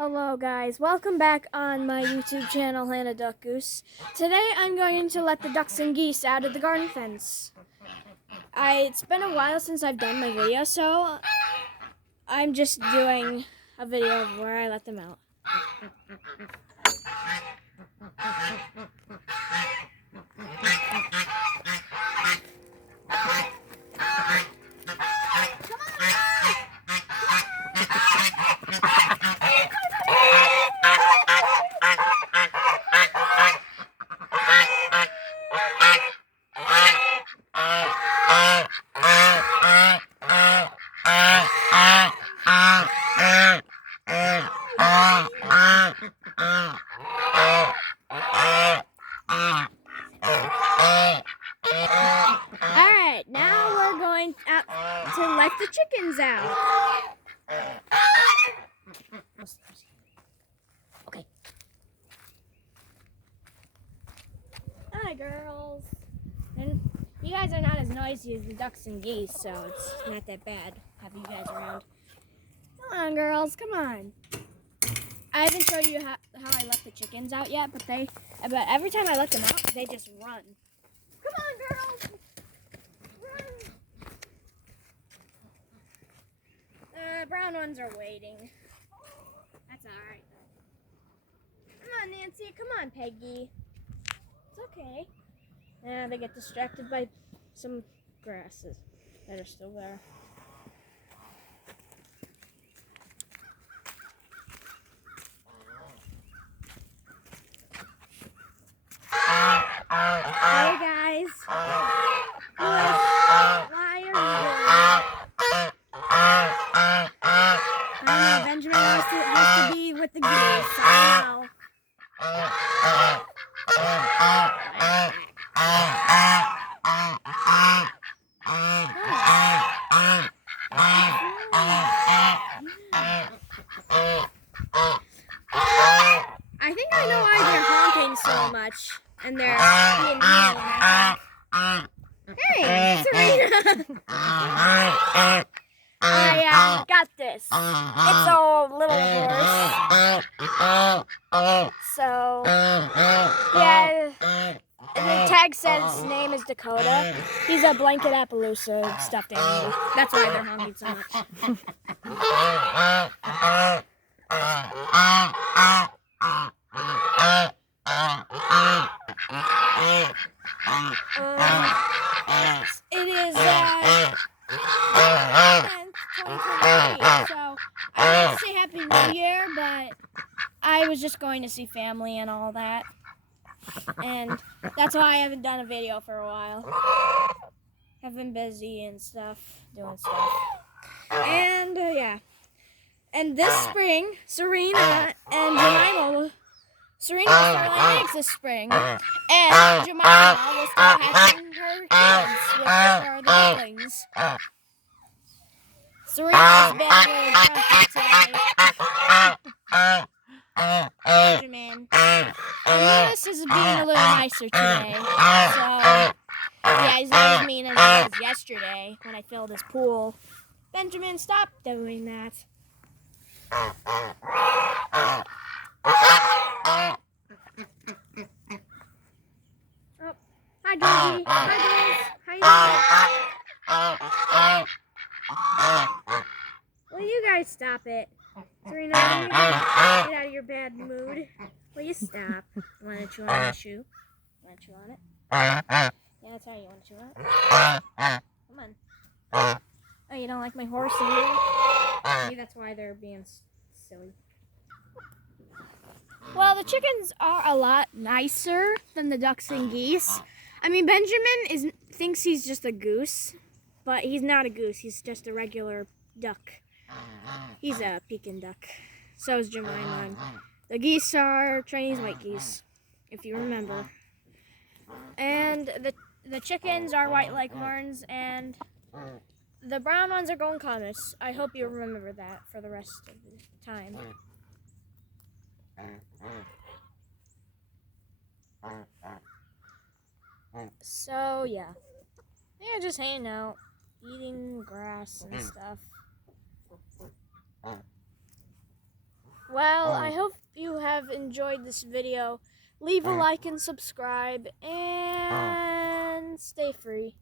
Hello guys, welcome back on my YouTube channel, Hannah Duck Goose. Today I'm going to let the ducks and geese out of the garden fence. It's been a while since I've done my video, so I'm just doing a video of where I let them out. Alright, now we're going out to let the chickens out. Okay. Hi girls. And you guys are not as noisy as the ducks and geese, so it's not that bad having you guys around. Come on girls, come on. I haven't showed you how I let the chickens out yet, but every time I let them out, they just run. Come on girls. Run. The brown ones are waiting. That's alright though. Come on Nancy, come on Peggy. It's okay. Yeah, they get distracted by some grasses that are still there. Hey guys. Why are you doing? I know Benjamin has to be with the geese. I know. I think I know why they're honking so much, and they're being mean. Hey, Serena! I got this. It's a little horse. So, yeah, the tag says his name is Dakota. He's a blanket Appaloosa stuffed animal. That's why they're honking so much. It is 2023, so I want to say Happy New Year, but I was just going to see family and all that, and that's why I haven't done a video for a while. I've been busy and stuff, doing stuff, and yeah. And this spring, Serena and Jemima Serena will start laying eggs this spring, and Jemima will start hatching her kids, which are the ducklings. Serena's been really grumpy today. Benjamin. And Lewis is being a little nicer today. So, yeah, he's not as mean as he was yesterday when I filled his pool. Benjamin, stop doing that. Oh, hi, Georgie. Hi, guys. How you doing? Will you guys stop it? Serena, get out of your bad mood. Will you stop? Want to chew on my shoe? Want to chew on it? Yeah, that's right. You want to chew on it? Come on. Oh, you don't like my horse either? Maybe that's why they're being silly. Well, the chickens are a lot nicer than the ducks and geese. I mean, Benjamin thinks he's just a goose, but he's not a goose. He's just a regular duck. He's a Pekin duck. So is Jemima. The geese are Chinese white geese, if you remember. And the chickens are white leghorns, and the brown ones are golden comets. I hope you remember that for the rest of the time. So, yeah. They're just hanging out, eating grass and stuff. Well, I hope you have enjoyed this video. Leave a like and subscribe, and stay free.